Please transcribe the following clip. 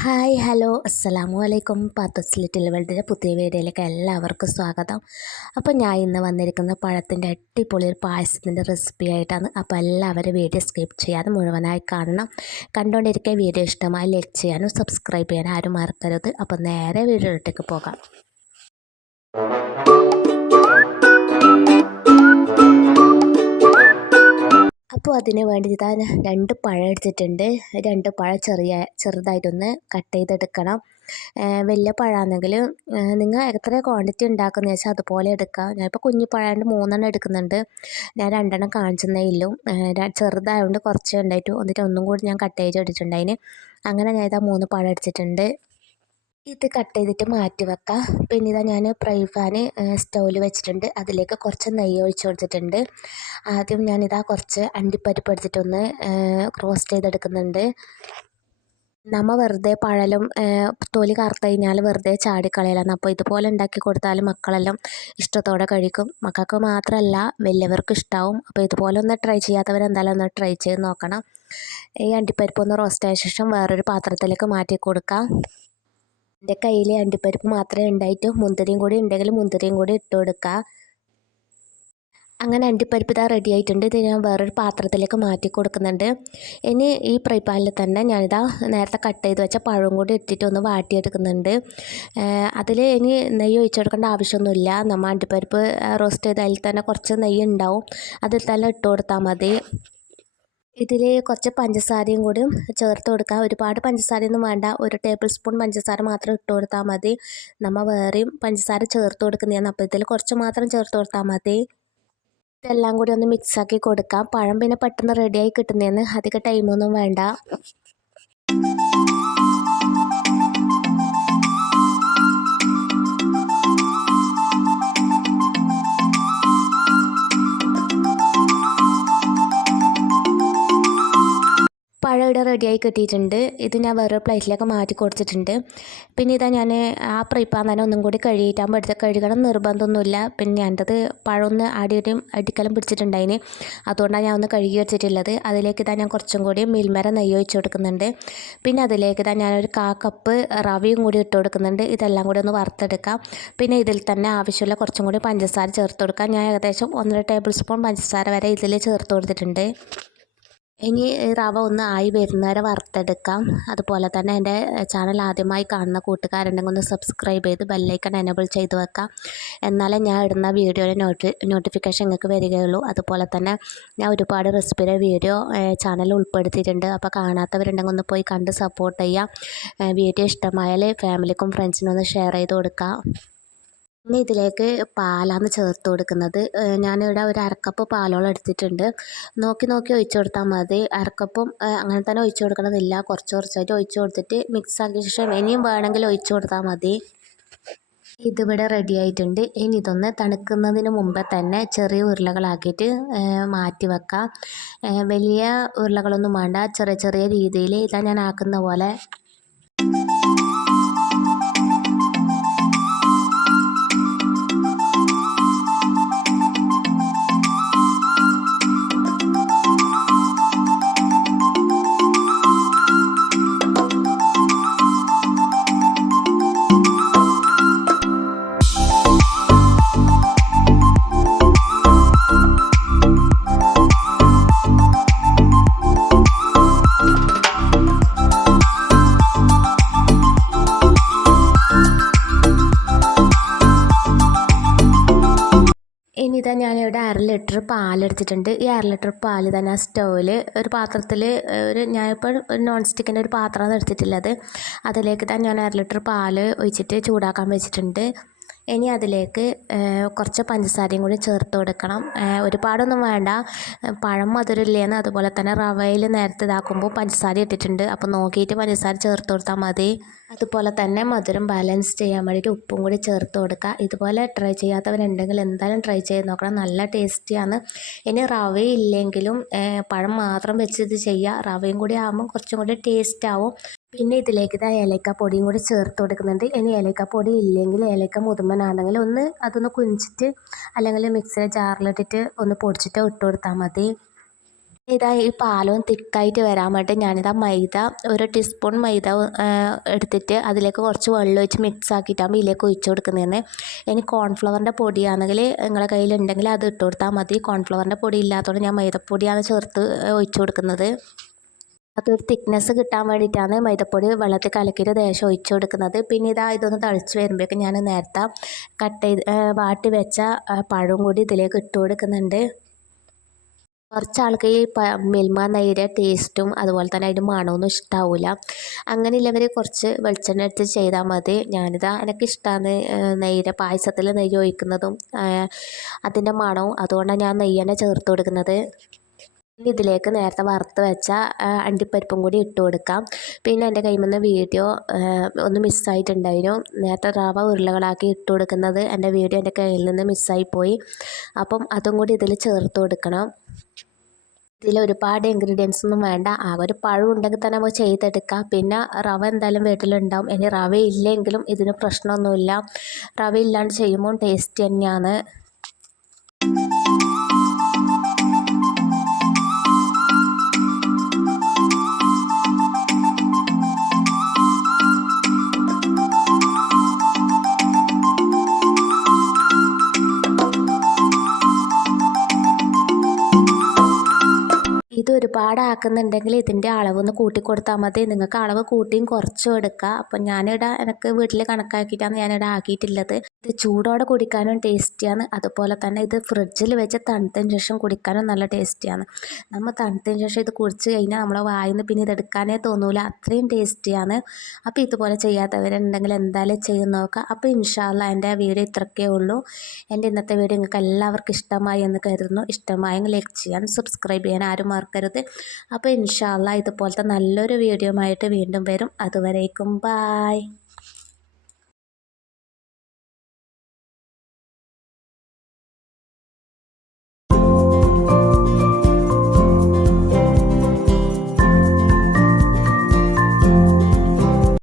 Hi hello. അസ്സലാമു അലൈക്കും. പാത്തസ് little വേൾഡിന്റെ പുതിയ വീഡിയോയിലേക്ക് എല്ലാവർക്കും സ്വാഗതം. അപ്പോൾ ഞാൻ ഇന്ന് വന്നിരിക്കുന്ന പഴത്തിന്റെ അടിപൊളി ഒരു പായസത്തിന്റെ റെസിപ്പി ആയിട്ടാണ്. അപ്പോൾ എല്ലാവരും വീഡിയോ സ്കിപ്പ് ചെയ്യാതെ മുഴുവനായി കാണണം. കണ്ടുകൊണ്ടിരിക്കാൻ വീഡിയോ ഇഷ്ടമായി ലൈക്ക് ചെയ്യാനും സബ്സ്ക്രൈബ് ചെയ്യാനും ആരും മറക്കരുത്. അപ്പോൾ നേരെ വീഡിയോയിലേക്ക് പോകാം. അപ്പോൾ അതിന് വേണ്ടി ഇതാ രണ്ട് പഴം എടുത്തിട്ടുണ്ട്. രണ്ട് പഴം ചെറിയ ചെറുതായിട്ടൊന്ന് കട്ട് ചെയ്തെടുക്കണം. വലിയ പഴമാണെങ്കിൽ നിങ്ങൾ എത്ര ക്വാണ്ടിറ്റി ഉണ്ടാക്കുന്നത് വെച്ചാൽ അതുപോലെ എടുക്കുക ഞാനിപ്പോൾ കുഞ്ഞു പഴമായതുകൊണ്ട് മൂന്നെണ്ണം എടുക്കുന്നുണ്ട്. ഞാൻ രണ്ടെണ്ണം കാണിച്ചെന്നേ ഇല്ലു ചെറുതായതുകൊണ്ട് കുറച്ചേ ഉണ്ടായിട്ടു. എന്നിട്ട് ഒന്നും കൂടി ഞാൻ കട്ട് ചെയ്ത് എടുത്തിട്ടുണ്ട് എടുത്തിട്ടുണ്ടായിന് അങ്ങനെ ഞാൻ ഇതാ മൂന്ന് പഴം എടുത്തിട്ടുണ്ട്. ഇത് കട്ട് ചെയ്തിട്ട് മാറ്റി വെക്കാം. പിന്നെ ഇതാ ഞാൻ ഫ്രൈ പാൻ സ്റ്റൗവിൽ വെച്ചിട്ടുണ്ട്. അതിലേക്ക് കുറച്ച് നെയ്യ് ഒഴിച്ച് കൊടുത്തിട്ടുണ്ട്. ആദ്യം ഞാനിതാ കുറച്ച് അണ്ടിപ്പരിപ്പ് എടുത്തിട്ടൊന്ന് റോസ്റ്റ് ചെയ്തെടുക്കുന്നുണ്ട്. നമ്മ വെറുതെ പഴലും തൊലി കറുത്ത് കഴിഞ്ഞാൽ വെറുതെ ചാടിക്കളയലാണ് അപ്പോൾ ഇതുപോലെ ഉണ്ടാക്കി കൊടുത്താൽ മക്കളെല്ലാം ഇഷ്ടത്തോടെ കഴിക്കും. മക്കൾക്ക് മാത്രമല്ല വലിയവർക്ക് ഇഷ്ടമാവും അപ്പോൾ ഇതുപോലെ ഒന്ന് ട്രൈ ചെയ്യാത്തവരെന്തായാലും ഒന്ന് ട്രൈ ചെയ്ത് നോക്കണം. ഈ അണ്ടിപ്പരിപ്പ് ഒന്ന് റോസ്റ്റ് ആയ ശേഷം വേറൊരു പാത്രത്തിലേക്ക് മാറ്റി കൊടുക്കാം. എന്റെ കയ്യിൽ അണ്ടിപ്പരിപ്പ് മാത്രമേ ഉണ്ടായിട്ടു. മുന്തിരിയും കൂടി ഉണ്ടെങ്കിൽ മുന്തിരിയും കൂടി ഇട്ട് കൊടുക്കുക അങ്ങനെ അണ്ടിപ്പരിപ്പ് ഇതാ റെഡി ആയിട്ടുണ്ട്. ഇത് ഞാൻ വേറൊരു പാത്രത്തിലേക്ക് മാറ്റി കൊടുക്കുന്നുണ്ട്. ഇനി ഈ ഫ്രൈ പാനിൽ തന്നെ ഞാനിതാ നേരത്തെ കട്ട് ചെയ്ത് വെച്ച പഴവും കൂടി ഇട്ടിട്ട് ഒന്ന് വാട്ടിയെടുക്കുന്നുണ്ട്. അതിൽ ഇനി നെയ്യ് ഒഴിച്ചു കൊടുക്കേണ്ട ആവശ്യമൊന്നുമില്ല. നമ്മൾ അണ്ടിപ്പരിപ്പ് റോസ്റ്റ് ചെയ്തതിൽ തന്നെ കുറച്ച് നെയ്യ് ഉണ്ടാവും. അതിൽ തന്നെ ഇട്ട് കൊടുത്താൽ മതി. ഇതിൽ കുറച്ച് പഞ്ചസാരയും കൂടി ചേർത്ത് കൊടുക്കുക ഒരുപാട് പഞ്ചസാരയൊന്നും വേണ്ട. ഒരു ടേബിൾ സ്പൂൺ പഞ്ചസാര മാത്രം ഇട്ട് കൊടുത്താൽ മതി. നമ്മൾ വേറെയും പഞ്ചസാര ചേർത്ത് കൊടുക്കുന്നതാണ്. അപ്പോൾ ഇതിൽ കുറച്ച് മാത്രം ചേർത്ത് കൊടുത്താൽ മതി. ഇതെല്ലാം കൂടി ഒന്ന് മിക്സാക്കി കൊടുക്കാം. പഴം പിന്നെ പെട്ടെന്ന് റെഡിയായി കിട്ടുന്നതിന് അധികം ടൈമൊന്നും വേണ്ട. റെഡിയായി കിട്ടിയിട്ടുണ്ട്. ഇത് ഞാൻ വേറെ പ്ലേറ്റിലേക്ക് മാറ്റി കൊടുത്തിട്ടുണ്ട്. പിന്നെ ഇതാ ഞാൻ ആ പ്രീപ്പാൻ തന്നെ ഒന്നും കൂടി കഴുകിയിട്ടാകുമ്പോൾ എടുത്ത് കഴുകണം നിർബന്ധമൊന്നുമില്ല. പിന്നെ ഞാനത് പഴമൊന്ന് ആടിയും അടിക്കലും പിടിച്ചിട്ടുണ്ടായിന്. അതുകൊണ്ടാണ് ഞാൻ ഒന്ന് കഴുകി വെച്ചിട്ടുള്ളത്. അതിലേക്ക് ഇതാ ഞാൻ കുറച്ചും കൂടി മിൽമര നെയ്യ് ഒഴിച്ച് കൊടുക്കുന്നുണ്ട്. പിന്നെ അതിലേക്ക് ഇതാ ഞാനൊരു കാ കപ്പ് റവയും കൂടി ഇട്ട് കൊടുക്കുന്നുണ്ട്. ഇതെല്ലാം കൂടി ഒന്ന് വറുത്തെടുക്കാം. പിന്നെ ഇതിൽ തന്നെ ആവശ്യമുള്ള കുറച്ചും കൂടി പഞ്ചസാര ചേർത്ത് കൊടുക്കാം. ഞാൻ ഏകദേശം ഒന്നര ടേബിൾ സ്പൂൺ പഞ്ചസാര വരെ ഇതിൽ ചേർത്ത് കൊടുത്തിട്ടുണ്ട്. ഇനി റവ ഒന്ന് ആയി വരുന്നവരെ വറുത്തെടുക്കാം. അതുപോലെ തന്നെ എന്റെ ചാനൽ ആദ്യമായി കാണുന്ന കൂട്ടുകാരുണ്ടെങ്കിൽ ഒന്ന് സബ്സ്ക്രൈബ് ചെയ്ത് ബെല്ലൈക്കൺ എനേബിൾ ചെയ്ത് വെക്കാം. എന്നാലേ ഞാൻ ഇടുന്ന വീഡിയോയുടെ നോട്ടി നോട്ടിഫിക്കേഷൻ നിങ്ങൾക്ക് വരികയുള്ളൂ. അതുപോലെ തന്നെ ഞാൻ ഒരുപാട് റെസിപ്പിയുടെ വീഡിയോ ചാനലിൽ ഉൾപ്പെടുത്തിയിട്ടുണ്ട്. അപ്പോൾ കാണാത്തവരുണ്ടെങ്കിൽ ഒന്ന് പോയി കണ്ട് സപ്പോർട്ട് ചെയ്യാം. വീഡിയോ ഇഷ്ടമായാൽ ഫാമിലിക്കും ഫ്രണ്ട്സിനും ഒന്ന് ഷെയർ ചെയ്ത് കൊടുക്കാം. ഇനി ഇതിലേക്ക് പാലാണ് ചേർത്ത് കൊടുക്കുന്നത്. ഞാനിവിടെ ഒരു അരക്കപ്പ് പാലോളം എടുത്തിട്ടുണ്ട്. നോക്കി നോക്കി ഒഴിച്ചു കൊടുത്താൽ മതി. അരക്കപ്പും അങ്ങനെ തന്നെ ഒഴിച്ചു കൊടുക്കണമെന്നില്ല കുറച്ച് കുറച്ചായിട്ട് ഒഴിച്ചു കൊടുത്തിട്ട് മിക്സ് ആക്കിയ ശേഷം ഇനിയും വേണമെങ്കിൽ ഒഴിച്ചു കൊടുത്താൽ മതി. ഇതിവിടെ റെഡി ആയിട്ടുണ്ട്. ഇനി ഇതൊന്ന് തണുക്കുന്നതിന് മുമ്പേ തന്നെ ചെറിയ ഉരുളകളാക്കിയിട്ട് മാറ്റി വെക്കാം. വലിയ ഉരുളകളൊന്നും വേണ്ട. ചെറിയ ചെറിയ രീതിയിൽ ഇതാ ഞാൻ ആക്കുന്ന പോലെ. ഇനി ഇതാ ഞാനിവിടെ അര ലിറ്റർ പാലെടുത്തിട്ടുണ്ട്. ഈ അര ലിറ്റർ പാൽ തന്നെ സ്റ്റൗവിൽ ഒരു പാത്രത്തിൽ ഒരു ഞാനിപ്പോൾ ഒരു നോൺ സ്റ്റിക്കിന്റെ ഒരു പാത്രമാണ് എടുത്തിട്ടുള്ളത് അതിലേക്ക് തന്നെ ഞാൻ അര ലിറ്റർ പാൽ ഒഴിച്ചിട്ട് ചൂടാക്കാൻ വെച്ചിട്ടുണ്ട്. ഇനി അതിലേക്ക് കുറച്ച് പഞ്ചസാരയും കൂടി ചേർത്ത് കൊടുക്കണം. ഒരുപാടൊന്നും വേണ്ട. പഴം മധുരമില്ലേന്ന് അതുപോലെ തന്നെ റവയിൽ നേരത്തെ ഇതാക്കുമ്പോൾ പഞ്ചസാര ഇട്ടിട്ടുണ്ട്. അപ്പോൾ നോക്കിയിട്ട് പഞ്ചസാര ചേർത്ത് കൊടുത്താൽ മതി. അതുപോലെ തന്നെ മധുരം ബാലൻസ് ചെയ്യാൻ വേണ്ടിയിട്ട് ഉപ്പും കൂടി ചേർത്ത് കൊടുക്കുക. ഇതുപോലെ ട്രൈ ചെയ്യാത്തവരുണ്ടെങ്കിൽ എന്തായാലും ട്രൈ ചെയ്ത് നോക്കണം. നല്ല ടേസ്റ്റിയാണ് ഇനി റവയില്ലെങ്കിലും പഴം മാത്രം വെച്ച് ഇത് ചെയ്യുക. റവയും കൂടി ആകുമ്പോൾ കുറച്ചും കൂടി ടേസ്റ്റ് ആവും. പിന്നെ ഇതിലേക്ക് ഇതാ ഏലക്ക പൊടിയും കൂടി ചേർത്ത് കൊടുക്കുന്നുണ്ട്. ഇനി ഏലക്ക പൊടി ഇല്ലെങ്കിൽ ഏലക്ക മുതുമ്പനാണെങ്കിൽ ഒന്ന് അതൊന്ന് കുഞ്ചിട്ട് അല്ലെങ്കിൽ മിക്സിയുടെ ജാറിലിട്ടിട്ട് ഒന്ന് പൊടിച്ചിട്ട് ഇട്ട് കൊടുത്താൽ മതി. ഇതാ ഈ പാലവും തിക്കായിട്ട് വരാൻ വേണ്ടി ഞാനിതാ മൈദ ഒരു ടീസ്പൂൺ മൈദ എടുത്തിട്ട് അതിലേക്ക് കുറച്ച് വെള്ളം ഒഴിച്ച് മിക്സ് ആക്കിയിട്ടാകുമ്പോൾ ഇതിലേക്ക് ഒഴിച്ച് കൊടുക്കുന്നതെന്ന് ഇനി കോൺഫ്ലവറിന്റെ പൊടിയാണെങ്കിൽ നിങ്ങളുടെ കയ്യിലുണ്ടെങ്കിൽ അത് ഇട്ട് കൊടുത്താൽ മതി. കോൺഫ്ലവറിന്റെ പൊടി ഇല്ലാത്തതുകൊണ്ട് ഞാൻ മൈദപ്പൊടിയാണ് ചേർത്ത് ഒഴിച്ച് കൊടുക്കുന്നത്. അതൊരു തിക്നെസ് കിട്ടാൻ വേണ്ടിയിട്ടാണ് മൈദപ്പൊടി വെള്ളത്തിൽ കലക്കിയിട്ട് ദേശം ഒഴിച്ചു കൊടുക്കുന്നത്. പിന്നെ ഇതാ ഇതൊന്ന് തളിച്ച് വരുമ്പോഴേക്കും ഞാൻ നേരത്തെ കട്ട് ചെയ്ത് വാട്ടി വെച്ച പഴവും കൂടി ഇതിലേക്ക് ഇട്ട് കൊടുക്കുന്നുണ്ട്. കുറച്ച് ആൾക്ക് ഈ മിൽമ നെയ്യുടെ ടേസ്റ്റും അതുപോലെ തന്നെ അതിന്റെ മണമൊന്നും ഇഷ്ടാവില്ല അങ്ങനെ ഇല്ലെങ്കിൽ കുറച്ച് വെളിച്ചെണ്ണ എടുത്ത് ചെയ്താൽ മതി. ഞാനിതാ എനിക്കിഷ്ടമാണ് നെയ്യുടെ പായസത്തിൽ നെയ്യ് ഒഴിക്കുന്നതും അതിന്റെ മണവും. അതുകൊണ്ടാണ് ഞാൻ നെയ്യ് തന്നെ ചേർത്ത് കൊടുക്കുന്നത്. ഇതിലേക്ക് നേരത്തെ വറുത്ത് വെച്ച അണ്ടിപ്പരിപ്പും കൂടി ഇട്ട് കൊടുക്കാം. പിന്നെ എന്റെ കയ്യിൽ നിന്ന് വീഡിയോ ഒന്ന് മിസ്സായിട്ടുണ്ടായിരുന്നു നേരത്തെ റവ ഉരുളകളാക്കി ഇട്ട് കൊടുക്കുന്നത് എന്റെ വീഡിയോ എന്റെ കയ്യിൽ നിന്ന് മിസ്സായി പോയി. അപ്പം അതും കൂടി ഇതിൽ ചേർത്ത് കൊടുക്കണം. ഇതിൽ ഒരുപാട് ഇൻഗ്രീഡിയൻസ് ഒന്നും വേണ്ട. ആ ഒരു പഴം ഉണ്ടെങ്കിൽ തന്നെ നമുക്ക് ചെയ്തെടുക്കാം. പിന്നെ റവ എന്തായാലും വീട്ടിലുണ്ടാവും. ഇനി റവ ഇല്ലെങ്കിലും ഇതിന് പ്രശ്നമൊന്നുമില്ല. റവ ഇല്ലാണ്ട് ചെയ്യുമ്പോൾ ടേസ്റ്റ് തന്നെയാണ്. ഇത് ഒരുപാട് ആക്കുന്നുണ്ടെങ്കിൽ ഇതിന്റെ അളവൊന്ന് കൂട്ടി കൊടുത്താൽ മതി. നിങ്ങൾക്ക് അളവ് കൂട്ടിയും കുറച്ചും എടുക്കുക അപ്പം ഞാനിവിടെ എനിക്ക് വീട്ടിൽ കണക്കാക്കിയിട്ടാണ് ഞാനിവിടെ ആക്കിയിട്ടുള്ളത്. ഇത് ചൂടോടെ കുടിക്കാനും ടേസ്റ്റിയാണ്. അതുപോലെ തന്നെ ഇത് ഫ്രിഡ്ജിൽ വെച്ച് തണുത്തതിന് ശേഷം കുടിക്കാനും നല്ല ടേസ്റ്റിയാണ്. നമ്മൾ തണുത്തതിന് ശേഷം ഇത് കുടിച്ച് കഴിഞ്ഞാൽ നമ്മളെ വായിൽ നിന്ന് പിന്നെ ഇതെടുക്കാനേ തോന്നൂല. അത്രയും ടേസ്റ്റിയാണ്. അപ്പോൾ ഇതുപോലെ ചെയ്യാത്തവരുണ്ടെങ്കിൽ എന്തായാലും ചെയ്ത് നോക്കുക. അപ്പോൾ ഇൻഷാല്ല എന്റെ വീഡിയോ ഇത്രയൊക്കെ ഉള്ളൂ. എന്റെ ഇന്നത്തെ വീഡിയോ നിങ്ങൾക്ക് എല്ലാവർക്കും ഇഷ്ടമായി എന്ന് കരുതുന്നു. ഇഷ്ടമായെങ്കിൽ ലൈക്ക് ചെയ്യാൻ സബ്സ്ക്രൈബ് ചെയ്യാൻ ആരും മറക്കരുത്. അപ്പോൾ ഇൻഷാല്ല ഇതുപോലത്തെ നല്ലൊരു വീഡിയോ ആയിട്ട് വീണ്ടും വരും. അതുവരേക്കും ബായ്